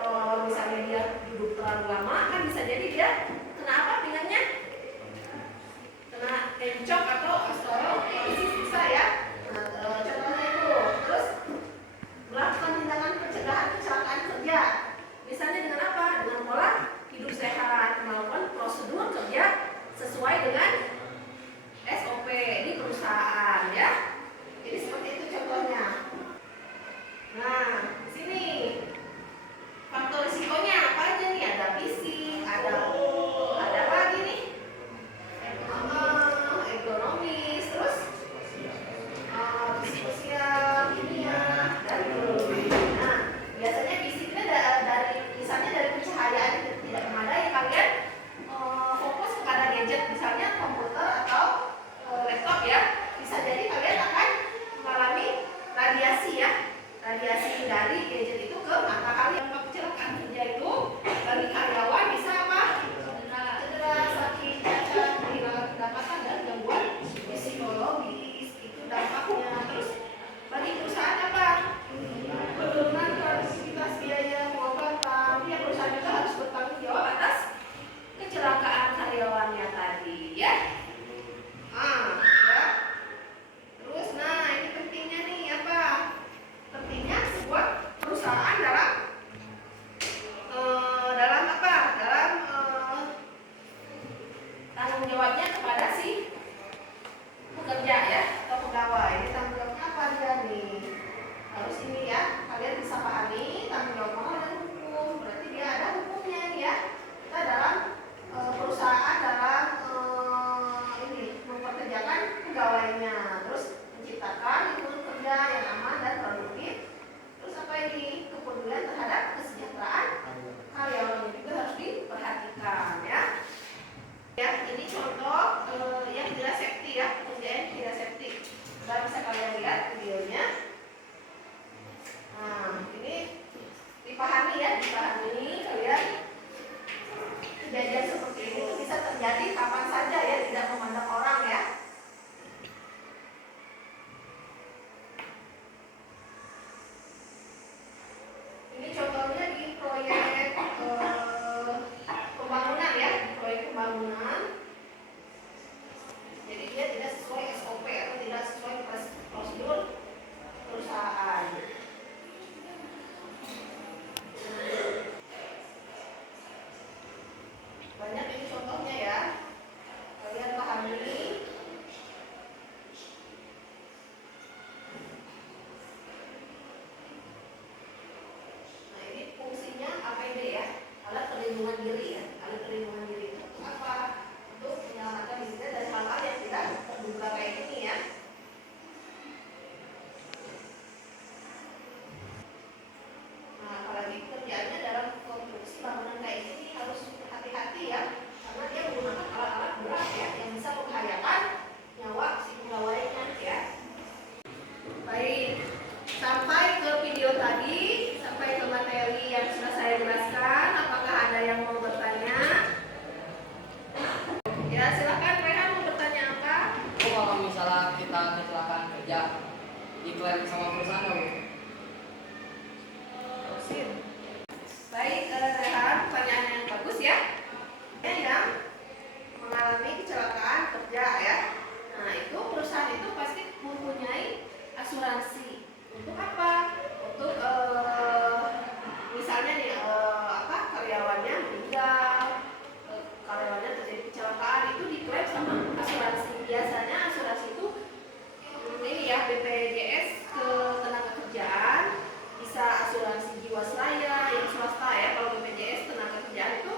kalau misalnya dia duduk terlalu lama kan bisa jadi dia kena apa pinggangnya? Kena encok atau osteoporosis bisa ya. Nah, contohnya itu. Terus melakukan tindakan pencegahan kecelakaan kerja. Misalnya dengan apa? Dengan pola hidup sehat, melakukan prosedur kerja sesuai dengan SOP di perusahaan ya. Jadi seperti itu contohnya. Nah, di sini faktor risikonya apa aja nih? Ada fisik, ada apa lagi nih? Ekonomis, terus sosial, kimia, dan biologi. Nah, biasanya fisiknya dari misalnya dari pencahayaan tidak memadai, kalian fokus kepada gadget, misalnya komputer atau laptop ya. Bisa jadi kalian akan mengalami radiasi ya. Radiasi dari gadget itu ke mata kalian. Kecelakaan kerja itu bagi karyawan bisa apa? Cedera, sakit, cacat, kehilangan pendapatan dan gangguan psikologis, itu dampaknya. Terus bagi perusahaan apa? Penurunan produktivitas, biaya pengobatan. Ya, perusahaan juga harus bertanggung jawab atas kecelakaan karyawannya tadi ya. Ya. Terus ini pentingnya nih apa? Pentingnya sebuah perusahaan dalam apa? Dalam tanggung jawabnya kepada si pekerja ya atau pegawai. Ini tanggung jawabnya apa dia nih? Harus ini ya, kalian bisa pahami tanggung jawab moral dan hukum. Berarti dia ada hukumnya nih ya. Kita dalam perusahaan dalam ini mempekerjakan pegawainya, terus menciptakan lingkungan kerja yang aman dan produktif. Terus apa ini? Kepedulian terhadap kesejahteraan karyawan juga harus diperhatikan ya. Ya, ini contoh yang tidak safety ya, pekerjaan tidak safety. Bisa kalian lihat videonya. Nah, ini dipahami ya, dipahami kalian. Kejadian seperti ini tuh bisa terjadi kapan saja ya, tidak memandang orang ya. Ini contohnya di proyek pembangunan ya, proyek pembangunan. Jadi dia tidak sesuai SOP atau tidak sesuai prosedur perusahaan. Banyak ini contohnya ya, kalian pahami. Nah, ini fungsinya APD ya, alat perlindungan diri ya. Alat perlindungan diri itu apa? Untuk menyelamatkan diri dari hal-hal yang tidak terduga kayak gini ya. Nah, apalagi kerjaannya dalam konstruksi bangunan kayak gini harus hati-hati ya, karena dia menggunakan alat-alat berat ya yang bisa membahayakan nyawa si pegawainya ya. Baik, sampai ke video tadi, sampai ke materi yang sudah saya jelaskan. Apakah ada yang mau bertanya? Ya, silakan. Rehan mau bertanya apa? Kalau misalnya kita kecelakaan kerja, diklaim sama perusahaan nggak, Bu? Baik, Rehan, pertanyaan yang bagus ya. Yang mengalami kecelakaan kerja ya. Nah, itu perusahaan itu pasti mempunyai asuransi. Untuk apa? Untuk misalnya nih karyawannya meninggal, karyawannya terjadi kecelakaan, itu diklaim sama asuransi. Biasanya asuransi itu ini ya, BPJS Ketenagakerjaan, bisa asuransi Jiwasraya yang swasta ya. Kalau BPJS Ketenagakerjaan itu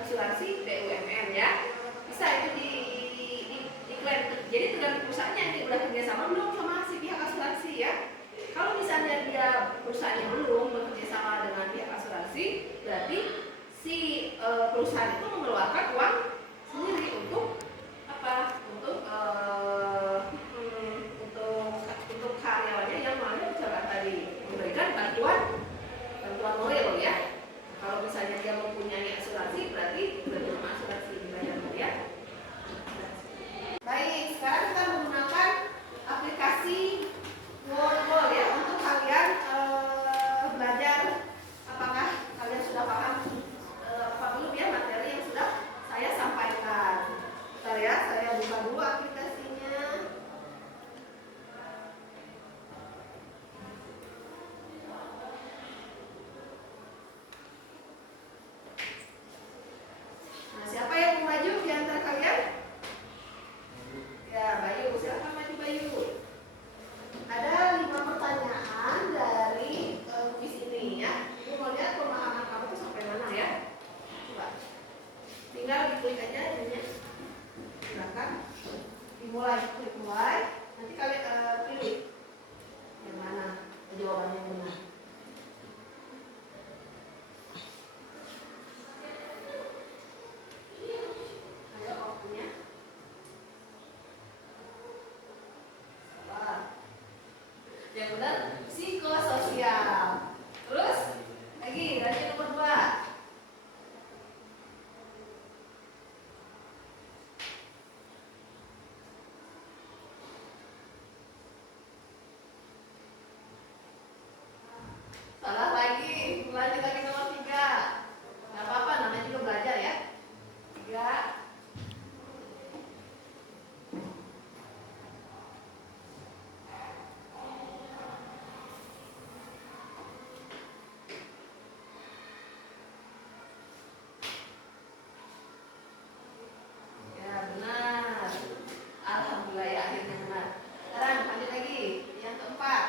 asuransi BUMN ya. Bisa itu diklaim. Jadi tergantung perusahaannya, ini udah kerjasama belum sama si pihak asuransi ya. Kalau misalnya dia perusahaannya belum bekerja sama dengan pihak asuransi, berarti si perusahaan itu mengeluarkan uang sendiri untuk apa? Untuk karyawannya yang mengalami kecelakaan tadi, memberikan bantuan moral ya. Kalau misalnya dia mempunyai asuransi, berarti benar asuransi dibayar ya. Baik, sekarang kita menggunakan aplikasi Wordwall ya untuk kalian belajar. Apakah kalian Yang benar psikososial. Terus lagi rajin nomor 2. Salah lagi, lanjut lagi nomor 3. Gak apa-apa, namanya juga belajar ya. 3. Ya benar. Alhamdulillah ya akhirnya benar. Sekarang lanjut lagi, yang keempat.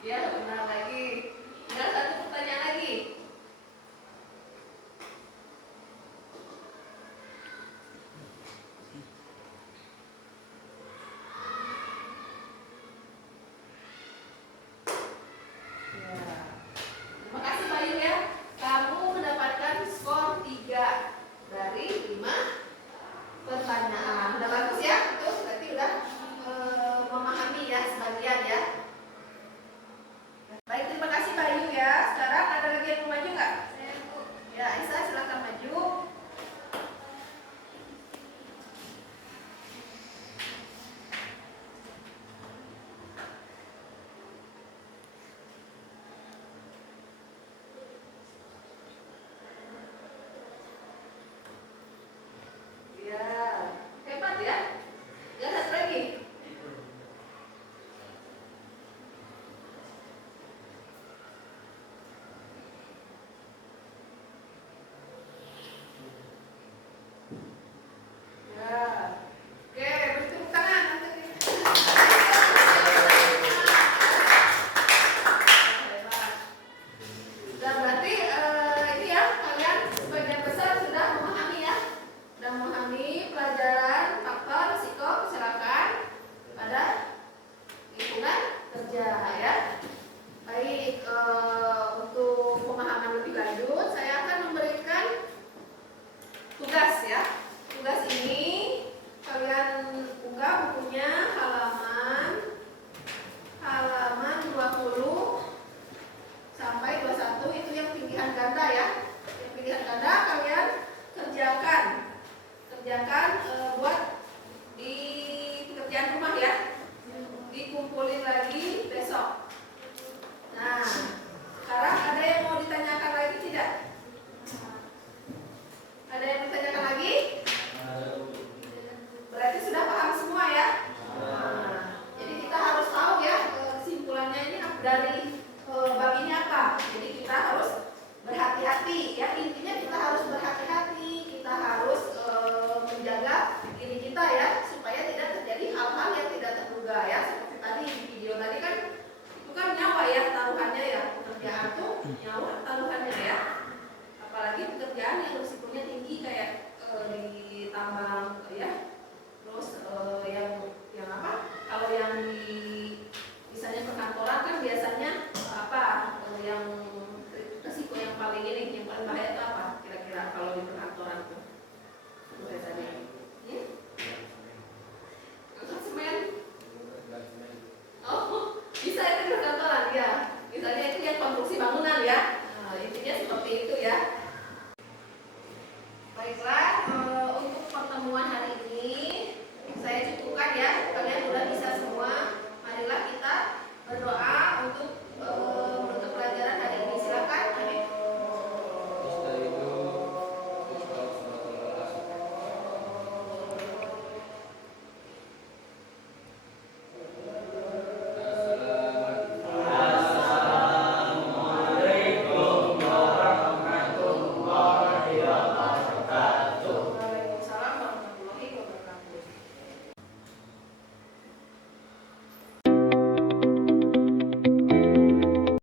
Ya benar lagi. Tinggal satu pertanyaan lagi. Ya. Terima kasih Bayu ya. Kamu mendapatkan skor 3 dari 5 pertanyaan. Udah bagus ya? Itu berarti udah memahami ya sebagian ya. Baik, terima kasih Bayu ya. Sekarang ada lagi yang mau maju nggak? Ya, Aisyah silakan maju. Ya, hebat ya. Ya, satu lagi. Ya. Oke, beri tepuk tangan. Hebat. Sudah berarti ini ya, kalian sebagian besar sudah memahami ya. Sudah memahami pelajaran faktor risiko kecelakaan pada lingkungan kerja ya. Baik, untuk pemahaman lebih lanjut saya akan memberikan tugas ya. Tugas ini kalian unggah bukunya halaman 20 sampai 21, itu yang pilihan ganda ya. Yang pilihan ganda kalian kerjakan buat di pekerjaan rumah ya. Dikumpulin lagi besok. Nah, sekarang ada yang mau ditanyakan lagi tidak? Ada yang ditanyakan lagi? Berarti sudah paham semua ya? Nah, jadi kita harus tahu ya kesimpulannya ini dari bab ini apa. Jadi kita harus berhati-hati ya. Intinya kita harus berhati-hati. Kita harus menjaga diri kita ya, supaya tidak terjadi hal-hal yang tidak terduga ya. Seperti tadi di video tadi kan, itu kan nyawa ya taruhannya ya. Pekerjaan tuh nyawa